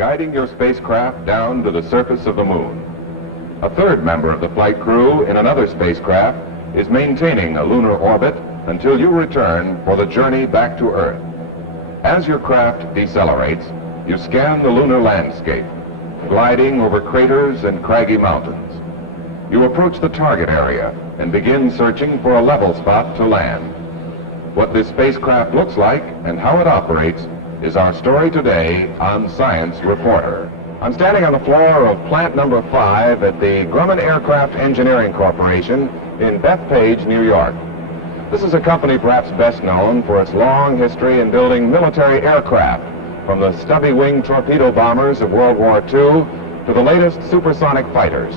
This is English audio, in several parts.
guiding your spacecraft down to the surface of the moon. A third member of the flight crew in another spacecraft is maintaining a lunar orbit until you return for the journey back to Earth. As your craft decelerates, you scan the lunar landscape, gliding over craters and craggy mountains. You approach the target area and begin searching for a level spot to land. What this spacecraft looks like and how it operates is our story today on Science Reporter. I'm standing on the floor of plant number 5 at the Grumman Aircraft Engineering Corporation in Bethpage, New York. This is a company perhaps best known for its long history in building military aircraft, from the stubby-wing torpedo bombers of World War II to the latest supersonic fighters.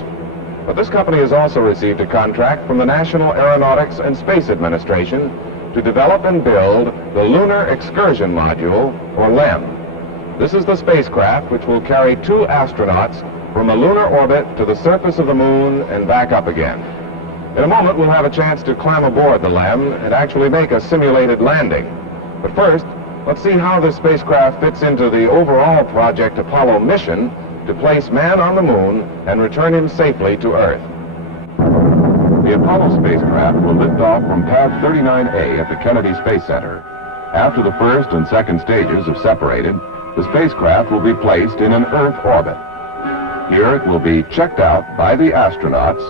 But this company has also received a contract from the National Aeronautics and Space Administration to develop and build the Lunar Excursion Module, or LEM. This is the spacecraft which will carry 2 astronauts from a lunar orbit to the surface of the moon and back up again. In a moment, we'll have a chance to climb aboard the LEM and actually make a simulated landing. But first, let's see how this spacecraft fits into the overall Project Apollo mission to place man on the moon and return him safely to Earth. The Apollo spacecraft will lift off from pad 39A at the Kennedy Space Center. After the first and second stages have separated, the spacecraft will be placed in an Earth orbit. Here it will be checked out by the astronauts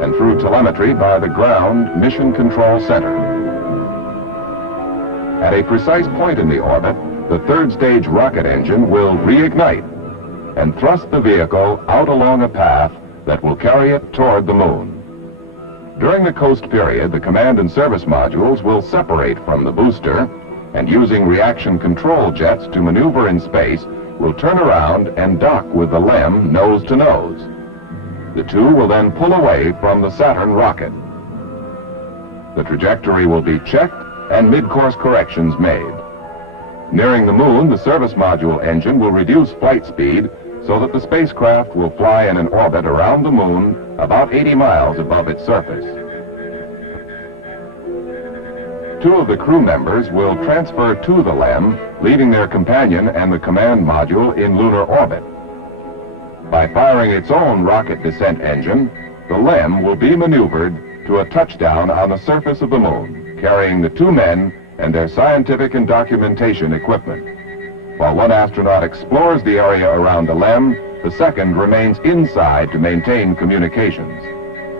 and through telemetry by the Ground Mission Control Center. At a precise point in the orbit, the third stage rocket engine will reignite and thrust the vehicle out along a path that will carry it toward the moon. During the coast period, the command and service modules will separate from the booster and, using reaction control jets to maneuver in space, will turn around and dock with the LEM nose to nose. The two will then pull away from the Saturn rocket. The trajectory will be checked and mid-course corrections made. Nearing the moon, the service module engine will reduce flight speed so that the spacecraft will fly in an orbit around the moon about 80 miles above its surface. 2 of the crew members will transfer to the LEM, leaving their companion and the command module in lunar orbit. By firing its own rocket descent engine, the LEM will be maneuvered to a touchdown on the surface of the moon, carrying the 2 men and their scientific and documentation equipment. While one astronaut explores the area around the LEM, the second remains inside to maintain communications.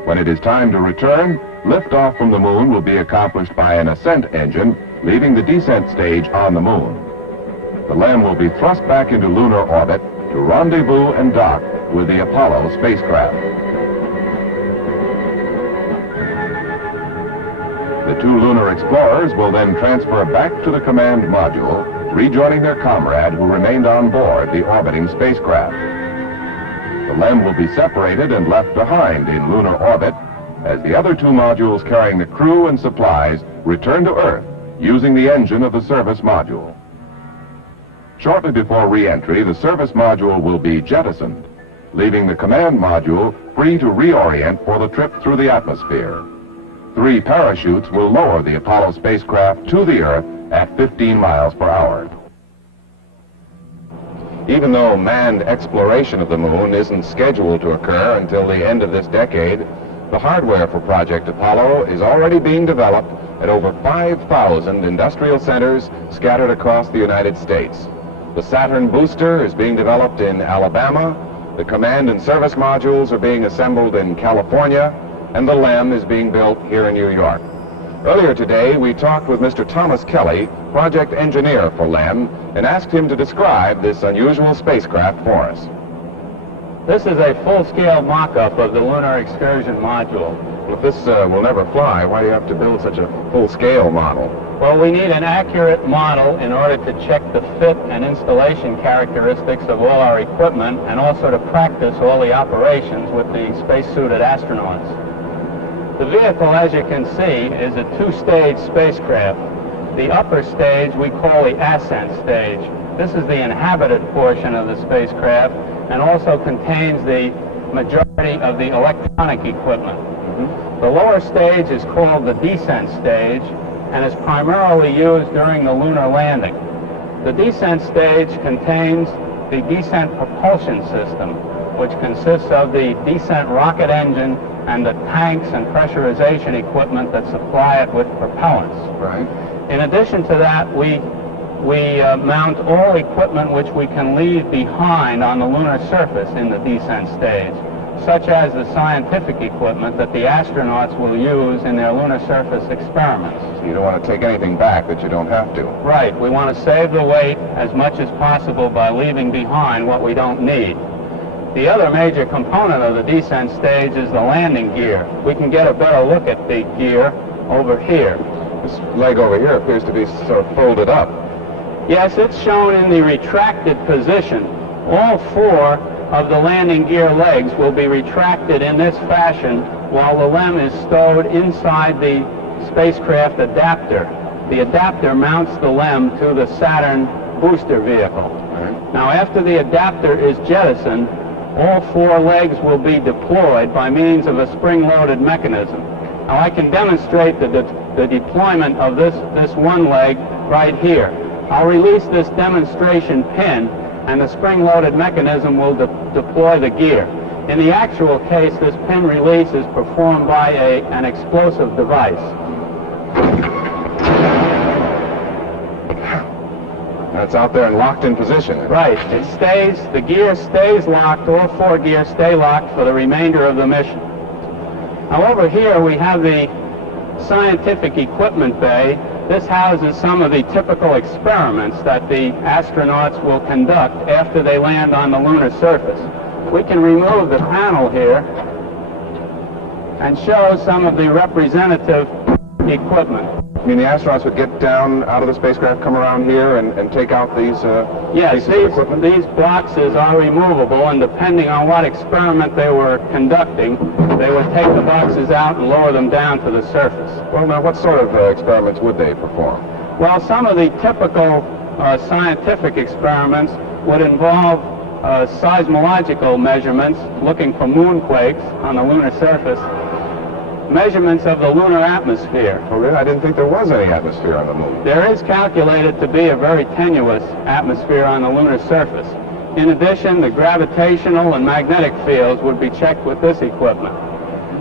When it is time to return, liftoff from the moon will be accomplished by an ascent engine, leaving the descent stage on the moon. The LEM will be thrust back into lunar orbit to rendezvous and dock with the Apollo spacecraft. The 2 lunar explorers will then transfer back to the command module, rejoining their comrade who remained on board the orbiting spacecraft. The LEM will be separated and left behind in lunar orbit as the other 2 modules carrying the crew and supplies return to Earth using the engine of the service module. Shortly before re-entry, the service module will be jettisoned, leaving the command module free to reorient for the trip through the atmosphere. 3 parachutes will lower the Apollo spacecraft to the Earth at 15 miles per hour. Even though manned exploration of the moon isn't scheduled to occur until the end of this decade, the hardware for Project Apollo is already being developed at over 5,000 industrial centers scattered across the United States. The Saturn booster is being developed in Alabama, the command and service modules are being assembled in California, and the LEM is being built here in New York. Earlier today, we talked with Mr. Thomas Kelly, project engineer for LEM, and asked him to describe this unusual spacecraft for us. This is a full-scale mock-up of the Lunar Excursion Module. Well, if this will never fly, why do you have to build such a full-scale model? Well, we need an accurate model in order to check the fit and installation characteristics of all our equipment and also to practice all the operations with the spacesuited astronauts. The vehicle, as you can see, is a 2-stage spacecraft. The upper stage we call the ascent stage. This is the inhabited portion of the spacecraft and also contains the majority of the electronic equipment. The lower stage is called the descent stage and is primarily used during the lunar landing. The descent stage contains the descent propulsion system, which consists of the descent rocket engine and the tanks and pressurization equipment that supply it with propellants. Right. In addition to that, we mount all equipment which we can leave behind on the lunar surface in the descent stage, such as the scientific equipment that the astronauts will use in their lunar surface experiments. So you don't want to take anything back that you don't have to. Right. We want to save the weight as much as possible by leaving behind what we don't need. The other major component of the descent stage is the landing gear. We can get a better look at the gear over here. This leg over here appears to be sort of folded up. Yes, it's shown in the retracted position. All four of the landing gear legs will be retracted in this fashion while the LEM is stowed inside the spacecraft adapter. The adapter mounts the LEM to the Saturn booster vehicle. Right. Now, after the adapter is jettisoned, all four legs will be deployed by means of a spring-loaded mechanism. Now, I can demonstrate the deployment of this one leg right here. I'll release this demonstration pin, and the spring-loaded mechanism will deploy the gear. In the actual case, this pin release is performed by an explosive device. That's out there and locked in position. Right. The gear stays locked, all four gears stay locked for the remainder of the mission. Now, over here we have the scientific equipment bay. This houses some of the typical experiments that the astronauts will conduct after they land on the lunar surface. We can remove the panel here and show some of the representative equipment. I mean, the astronauts would get down out of the spacecraft, come around here, and take out these Yes, pieces of equipment? these boxes are removable, and depending on what experiment they were conducting, they would take the boxes out and lower them down to the surface. Well, now, what sort of experiments would they perform? Well, some of the typical scientific experiments would involve seismological measurements, looking for moonquakes on the lunar surface, measurements of the lunar atmosphere. Oh, really? I didn't think there was any atmosphere on the moon. There is calculated to be a very tenuous atmosphere on the lunar surface. In addition, the gravitational and magnetic fields would be checked with this equipment.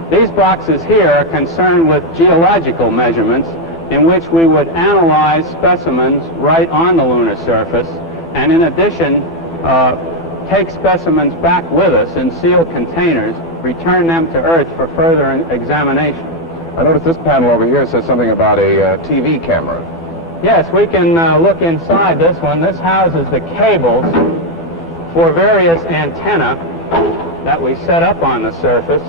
These boxes here are concerned with geological measurements in which we would analyze specimens right on the lunar surface, and in addition, take specimens back with us in sealed containers, return them to Earth for further examination. I noticed this panel over here says something about a TV camera. Yes, we can look inside this one. This houses the cables for various antennae that we set up on the surface,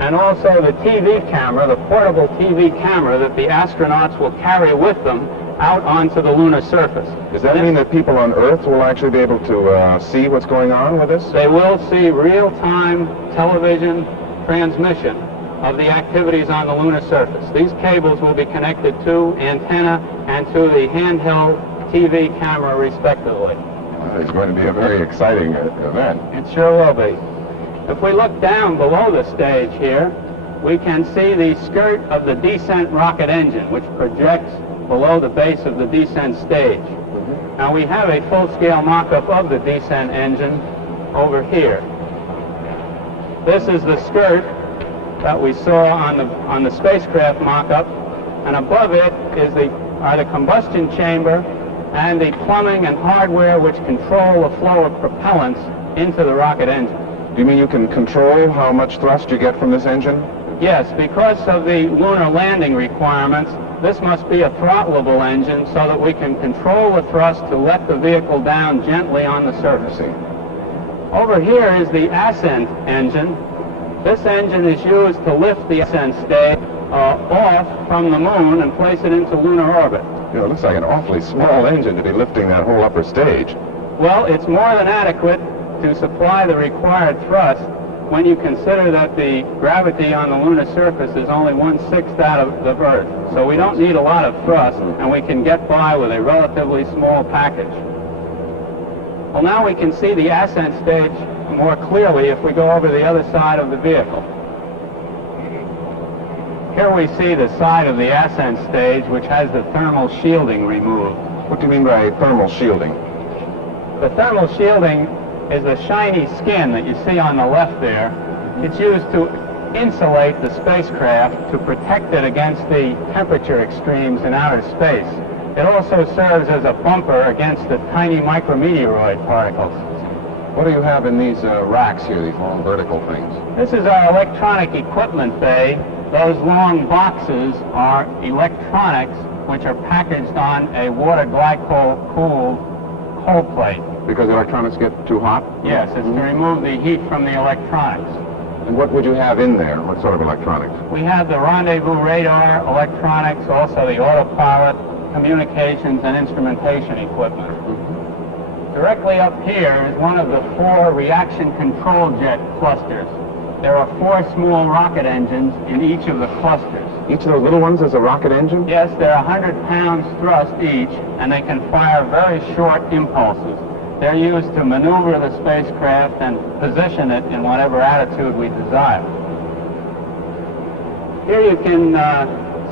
and also the TV camera, the portable TV camera that the astronauts will carry with them out onto the lunar surface. Does that mean that people on Earth will actually be able to see what's going on with this? They will see real-time television transmission of the activities on the lunar surface. These cables will be connected to antenna and to the handheld TV camera, respectively. It's going to be a very exciting event. It sure will be. If we look down below the stage here, we can see the skirt of the descent rocket engine, which projects below the base of the descent stage. Now, we have a full-scale mock-up of the descent engine over here. This is the skirt that we saw on the spacecraft mock-up, and above it are the combustion chamber and the plumbing and hardware which control the flow of propellants into the rocket engine. Do you mean you can control how much thrust you get from this engine? Yes, because of the lunar landing requirements, this must be a throttleable engine so that we can control the thrust to let the vehicle down gently on the surface. Over here is the ascent engine. This engine is used to lift the ascent stage off from the moon and place it into lunar orbit. You know, it looks like an awfully small engine to be lifting that whole upper stage. Well, it's more than adequate to supply the required thrust when you consider that the gravity on the lunar surface is only 1/6 that of Earth. So we don't need a lot of thrust, and we can get by with a relatively small package. Well, now we can see the ascent stage more clearly if we go over to the other side of the vehicle. Here we see the side of the ascent stage, which has the thermal shielding removed. What do you mean by thermal shielding? The thermal shielding is the shiny skin that you see on the left there. It's used to insulate the spacecraft to protect it against the temperature extremes in outer space. It also serves as a bumper against the tiny micrometeoroid particles. What do you have in these racks here, these long vertical things? This is our electronic equipment bay. Those long boxes are electronics which are packaged on a water glycol-cooled cold plate. Because electronics get too hot? Yes, it's to remove the heat from the electronics. And what would you have in there? What sort of electronics? We have the rendezvous radar, electronics, also the autopilot, communications, and instrumentation equipment. Directly up here is one of the 4 reaction control jet clusters. There are 4 small rocket engines in each of the clusters. Each of those little ones is a rocket engine? Yes, they're 100 pounds thrust each, and they can fire very short impulses. They're used to maneuver the spacecraft and position it in whatever attitude we desire. Here you can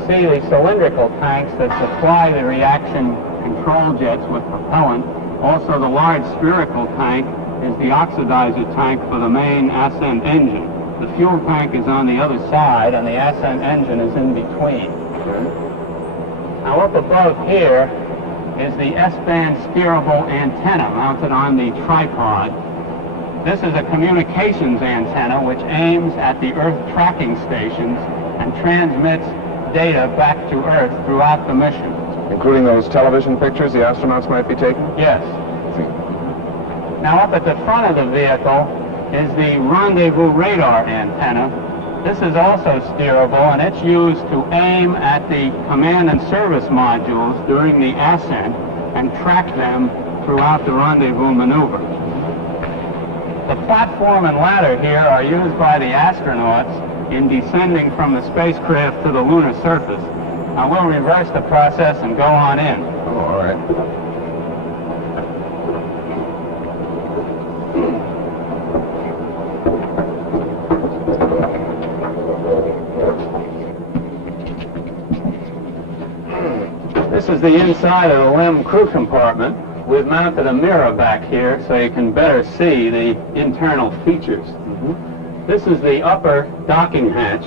see the cylindrical tanks that supply the reaction control jets with propellant. Also, the large spherical tank is the oxidizer tank for the main ascent engine. The fuel tank is on the other side, and the ascent engine is in between. Now, up above here is the S-band steerable antenna mounted on the tripod. This is a communications antenna which aims at the Earth tracking stations and transmits data back to Earth throughout the mission. Including those television pictures the astronauts might be taking? Yes. Now, up at the front of the vehicle is the rendezvous radar antenna. This is also steerable, and it's used to aim at the command and service modules during the ascent and track them throughout the rendezvous maneuver. The platform and ladder here are used by the astronauts in descending from the spacecraft to the lunar surface. Now, we'll reverse the process and go on in. Oh, all right. This is the inside of the LEM crew compartment. We've mounted a mirror back here so you can better see the internal features. This is the upper docking hatch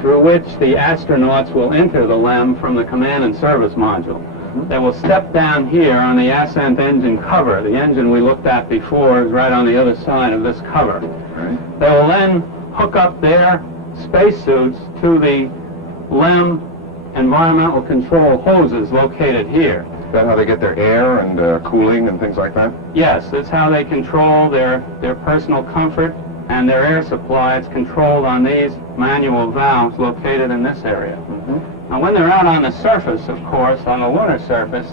through which the astronauts will enter the LEM from the command and service module. They will step down here on the ascent engine cover. The engine we looked at before is right on the other side of this cover. They will then hook up their spacesuits to the LEM environmental control hoses located here. Is that how they get their air and cooling and things like that? Yes, that's how they control their personal comfort and their air supply. It's controlled on these manual valves located in this area. Now, when they're out on the surface, of course, on the lunar surface,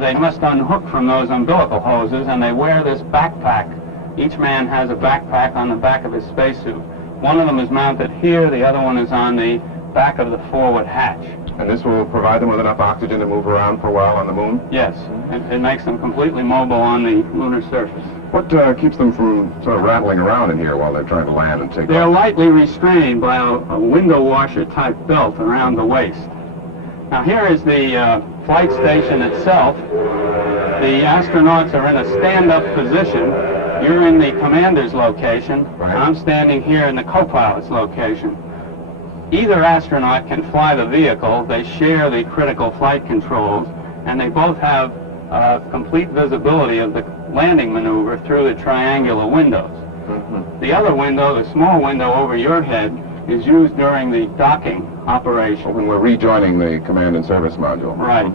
they must unhook from those umbilical hoses, and they wear this backpack. Each man has a backpack on the back of his spacesuit. One of them is mounted here, the other one is on the back of the forward hatch. And this will provide them with enough oxygen to move around for a while on the moon? Yes, it makes them completely mobile on the lunar surface. What keeps them from sort of rattling around in here while they're trying to land and take They're off? lightly restrained by a window washer type belt around the waist. Now, here is the flight station itself. The astronauts are in a stand-up position. You're in the commander's location. Right. I'm standing here in the co-pilot's location. Either astronaut can fly the vehicle. They share the critical flight controls, and they both have complete visibility of the landing maneuver through the triangular windows. The other window, the small window over your head, is used during the docking operation. When we're rejoining the command and service module. Right.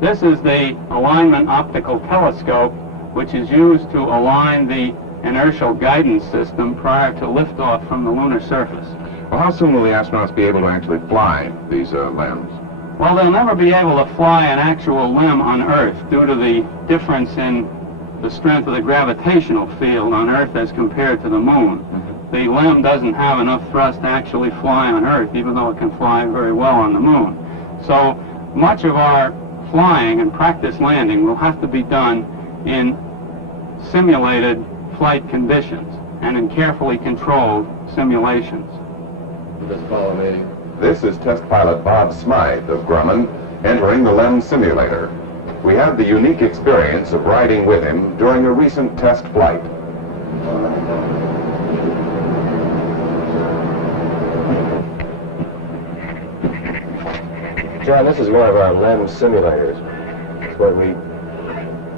This is the alignment optical telescope, which is used to align the inertial guidance system prior to liftoff from the lunar surface. Well, how soon will the astronauts be able to actually fly these LEMs? Well, they'll never be able to fly an actual LEM on Earth due to the difference in the strength of the gravitational field on Earth as compared to the moon. The LEM doesn't have enough thrust to actually fly on Earth, even though it can fly very well on the moon. So much of our flying and practice landing will have to be done in simulated flight conditions and in carefully controlled simulations. This is test pilot Bob Smythe of Grumman entering the LEM simulator. We had the unique experience of riding with him during a recent test flight. John, this is one of our LEM simulators. It's what we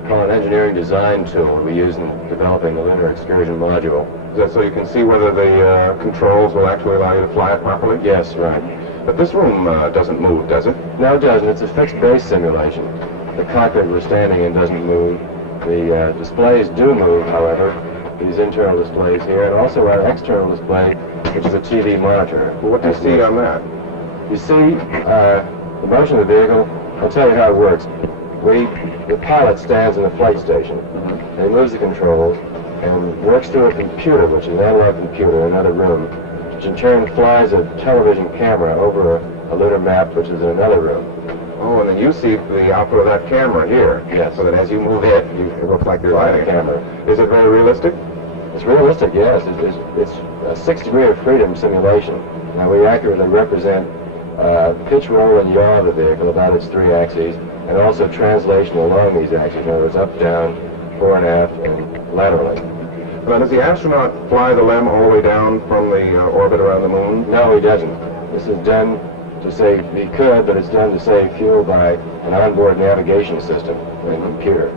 call an engineering design tool we use in developing the lunar excursion module. Is that so you can see whether the controls will actually allow you to fly it properly? Yes, right. But this room doesn't move, does it? No, it doesn't. It's a fixed base simulation. The cockpit we're standing in doesn't move. The displays do move, however, these internal displays here, and also our external display, which is a TV monitor. Well, what do you see on that? You see the motion of the vehicle. I'll tell you how it works. The pilot stands in the flight station, and he moves the controls and works through a computer, which is an analog computer in another room, which in turn flies a television camera over a lunar map, which is in another room. Oh, and then you see the output of that camera here. Yes. So that as you move it, it looks like you're Fly the riding camera. Is it very realistic? It's realistic, yes. It's a 6 degree of freedom simulation. Now, we accurately represent pitch, roll, and yaw of the vehicle about its 3 axes, and also translation along these axes. In other words, up, down, fore and aft, and laterally. Now, does the astronaut fly the LEM all the way down from the orbit around the moon? No, he doesn't. This is done to save, he could, but it's done to save fuel by an onboard navigation system and computer,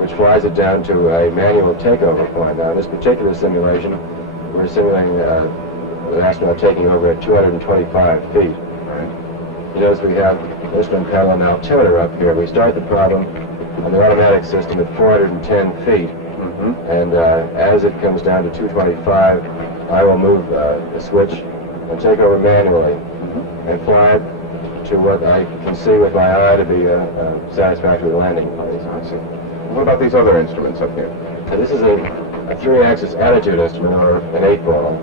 which flies it down to a manual takeover point. Now, in this particular simulation, we're simulating the astronaut taking over at 225 feet. Right. You notice we have an instrument panel and altimeter up here. We start the problem on the automatic system at 410 feet. And as it comes down to 225, I will move the switch and take over manually and fly it to what I can see with my eye to be a satisfactory landing place. I see. What about these other instruments up here? So this is a 3-axis attitude instrument, or an 8-ball.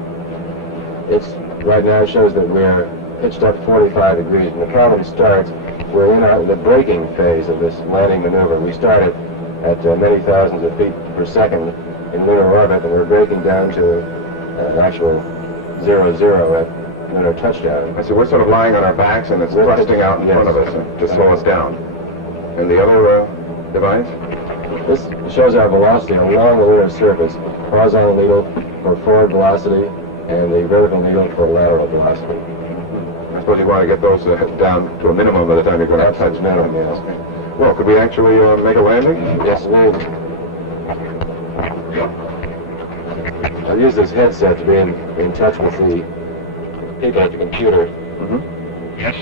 It's right now it shows that we're pitched up 45 degrees. And the problem starts, we're in the braking phase of this landing maneuver. We started at many thousands of feet per second in lunar orbit, and we're braking down to an actual 0-0 at lunar touchdown. I see. We're sort of lying on our backs, and it's thrusting out in front of us to slow us down. And the other device? This shows our velocity along the lunar surface, horizontal needle for forward velocity, and the vertical needle for lateral velocity. I suppose you want to get those down to a minimum by the time you're going to touch minimum, yes. Well, could we actually make a landing? Yes, indeed. I'll use this headset to be in touch with the people at the computer. Yes.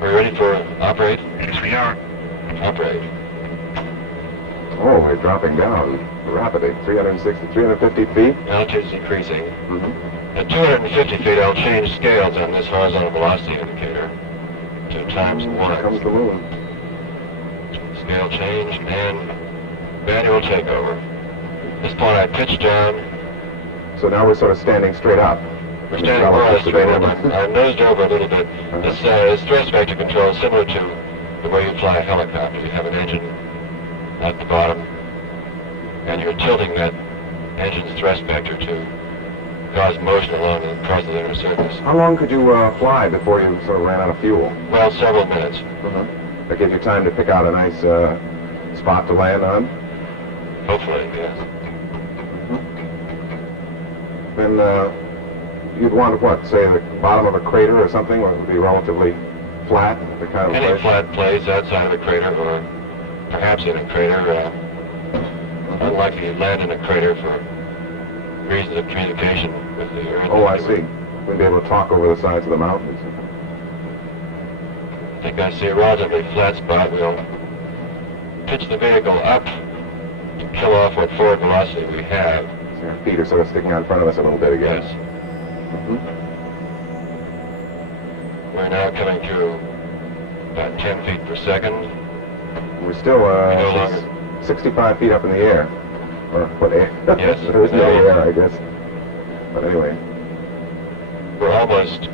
Are you ready for operate? Yes, we are. Operate. Oh, we're dropping down rapidly. 360, 350 feet. Altitude's increasing. At 250 feet, I'll change scales on this horizontal velocity indicator to times 1. Here comes the moon. Scale change and manual takeover. At this point, I pitch down. So now we're sort of standing straight up. We're standing more or less straight up. I'm nosed over a little bit. This thrust vector control is similar to the way you fly a helicopter. You have an engine at the bottom, and you're tilting that engine's thrust vector to cause motion along across the lunar surface. How long could you fly before you sort of ran out of fuel? Well, several minutes. That gives you time to pick out a nice spot to land on? Hopefully, yes. Then you'd want to, what, say the bottom of a crater or something where it would be relatively flat? The kind of Any place? flat place outside of a crater, or perhaps in a crater, unlikely to land in a crater for reasons of communication with the Earth. Oh, I see. We'd be able to talk over the sides of the mountains. I think I see a relatively flat spot. We'll pitch the vehicle up to kill off what forward velocity we have. See, our feet are sort of sticking out in front of us a little bit again. Yes. We're now coming through about 10 feet per second. We're still No longer. 65 feet up in the air. Or what air? Yes. There is no air, I guess. But anyway. We're almost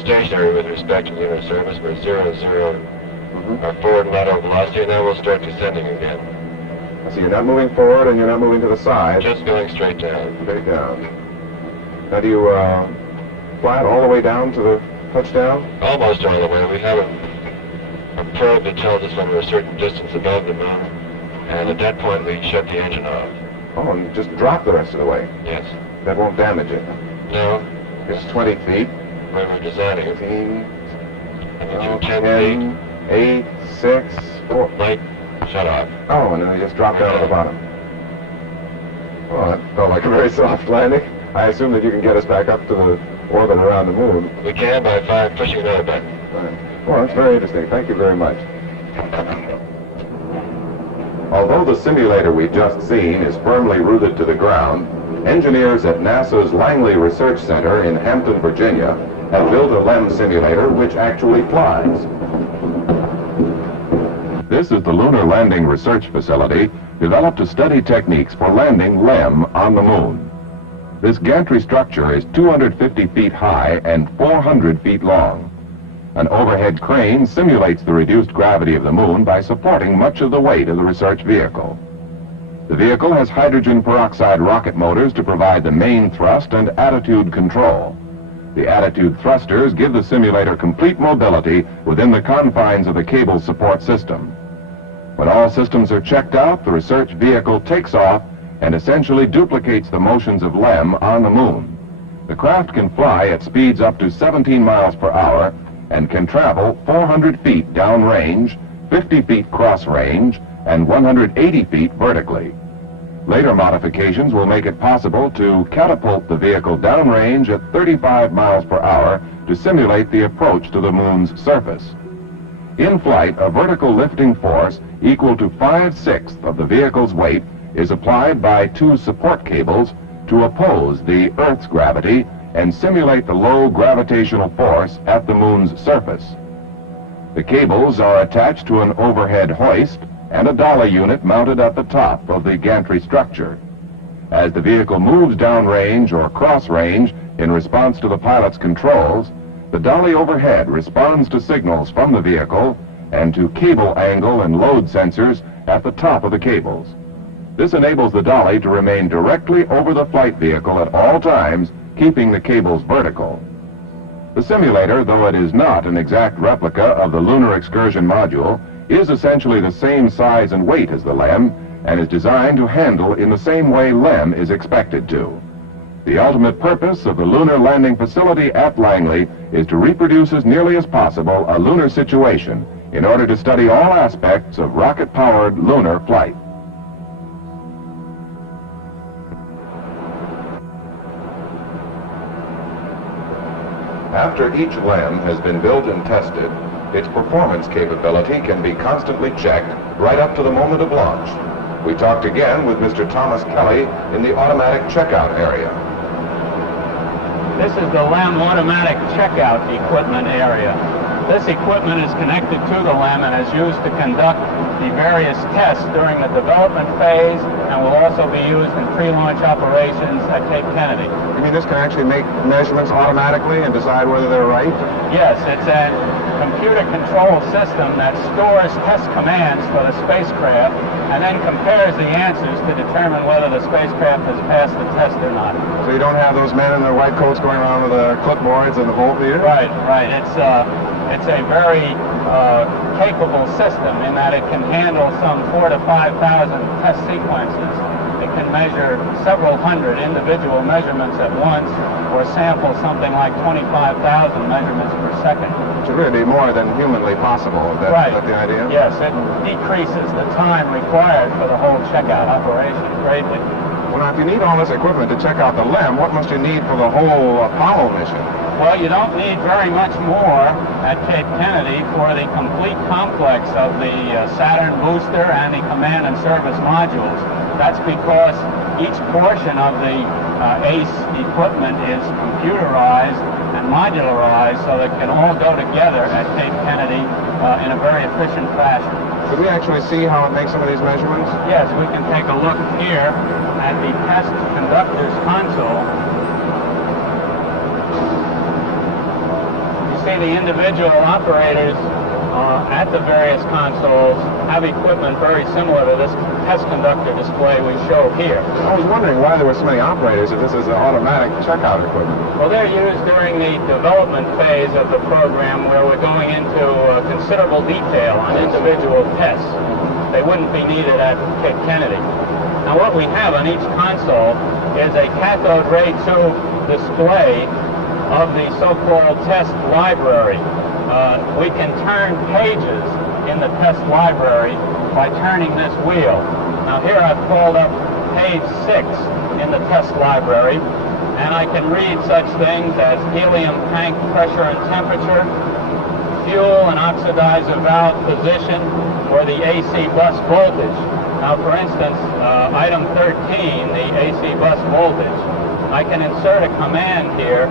stationary with respect to the lunar surface. We're 0-0 our forward and lateral velocity, and then we'll start descending again. So you're not moving forward and you're not moving to the side. Just going straight down. Straight down. Now do you fly it all the way down to the touchdown? Almost all the way. We have a probe that tells us when we're a certain distance above the moon, and at that point we shut the engine off. Oh, and just drop the rest of the way. Yes. That won't damage it. No. It's 20 feet. When we're designing it. 15, And you do 10 feet. 8, 6, 4. Light, shut off. Oh, and then they just drop down to the bottom. Oh, that felt like a very soft landing. I assume that you can get us back up to the orbit around the moon. We can by pushing another button. Right. Well, that's very interesting. Thank you very much. Although the simulator we've just seen is firmly rooted to the ground, engineers at NASA's Langley Research Center in Hampton, Virginia, have built a LEM simulator which actually flies. This is the Lunar Landing Research Facility, developed to study techniques for landing LEM on the moon. This gantry structure is 250 feet high and 400 feet long. An overhead crane simulates the reduced gravity of the moon by supporting much of the weight of the research vehicle. The vehicle has hydrogen peroxide rocket motors to provide the main thrust and attitude control. The attitude thrusters give the simulator complete mobility within the confines of the cable support system. When all systems are checked out, the research vehicle takes off and essentially duplicates the motions of LEM on the moon. The craft can fly at speeds up to 17 miles per hour and can travel 400 feet downrange, 50 feet cross range, and 180 feet vertically. Later modifications will make it possible to catapult the vehicle downrange at 35 miles per hour to simulate the approach to the moon's surface. In flight, a vertical lifting force equal to 5/6 of the vehicle's weight is applied by 2 support cables to oppose the Earth's gravity and simulate the low gravitational force at the moon's surface. The cables are attached to an overhead hoist and a dolly unit mounted at the top of the gantry structure. As the vehicle moves downrange or cross range in response to the pilot's controls, the dolly overhead responds to signals from the vehicle and to cable angle and load sensors at the top of the cables. This enables the dolly to remain directly over the flight vehicle at all times, keeping the cables vertical. The simulator, though it is not an exact replica of the lunar excursion module, is essentially the same size and weight as the LEM and is designed to handle in the same way LEM is expected to. The ultimate purpose of the lunar landing facility at Langley is to reproduce as nearly as possible a lunar situation in order to study all aspects of rocket-powered lunar flight. After each LEM has been built and tested, its performance capability can be constantly checked right up to the moment of launch. We talked again with Mr. Thomas Kelly in the automatic checkout area. This is the LEM automatic checkout equipment area. This equipment is connected to the LEM and is used to conduct the various tests during the development phase and will also be used in pre-launch operations at Cape Kennedy. You mean this can actually make measurements automatically and decide whether they're right? Yes, it's a computer control system that stores test commands for the spacecraft and then compares the answers to determine whether the spacecraft has passed the test or not. So you don't have those men in their white coats going around with the clipboards and the voltmeter? Right. It's a very capable system in that it can handle some 4,000 to 5,000 test sequences. It can measure several hundred individual measurements at once or sample something like 25,000 measurements per second. Which would really be more than humanly possible. Is that the idea? Yes, it decreases the time required for the whole checkout operation greatly. Well, now, if you need all this equipment to check out the LEM, what must you need for the whole Apollo mission? Well, you don't need very much more at Cape Kennedy for the complete complex of the Saturn booster and the command and service modules. That's because each portion of the ACE equipment is computerized and modularized so that it can all go together at Cape Kennedy in a very efficient fashion. Could we actually see how it makes some of these measurements? Yes, we can take a look here at the test conductor's console. You see the individual operators at the various consoles have equipment very similar to this test conductor display we show here. I was wondering why there were so many operators if this is automatic checkout equipment. Well, they're used during the development phase of the program where we're going into considerable detail on individual tests. They wouldn't be needed at Cape Kennedy. Now, what we have on each console is a cathode ray tube display of the so-called test library. We can turn pages in the test library by turning this wheel. Now here I've called up page 6 in the test library, and I can read such things as helium tank pressure and temperature, fuel and oxidizer valve position, or the AC bus voltage. Now for instance, item 13, the AC bus voltage, I can insert a command here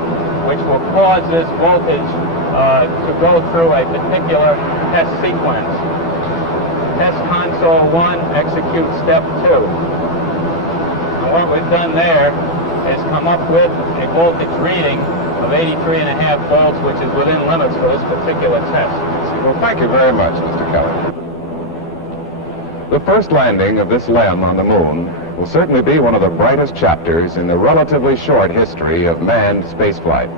which will cause this voltage to go through a particular test sequence. Test console 1, execute step 2. And what we've done there is come up with a voltage reading of 83.5 volts, which is within limits for this particular test. Well, thank you very much, Mr. Kelly. The first landing of this LEM on the moon will certainly be one of the brightest chapters in the relatively short history of manned spaceflight.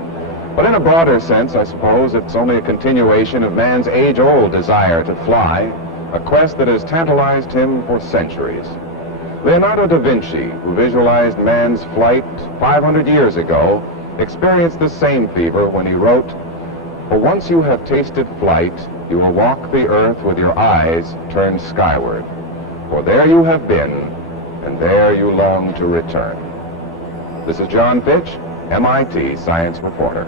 But in a broader sense, I suppose, it's only a continuation of man's age-old desire to fly, a quest that has tantalized him for centuries. Leonardo da Vinci, who visualized man's flight 500 years ago, experienced the same fever when he wrote, "For once you have tasted flight, you will walk the earth with your eyes turned skyward. For there you have been, and there you long to return." This is John Fitch, MIT Science Reporter.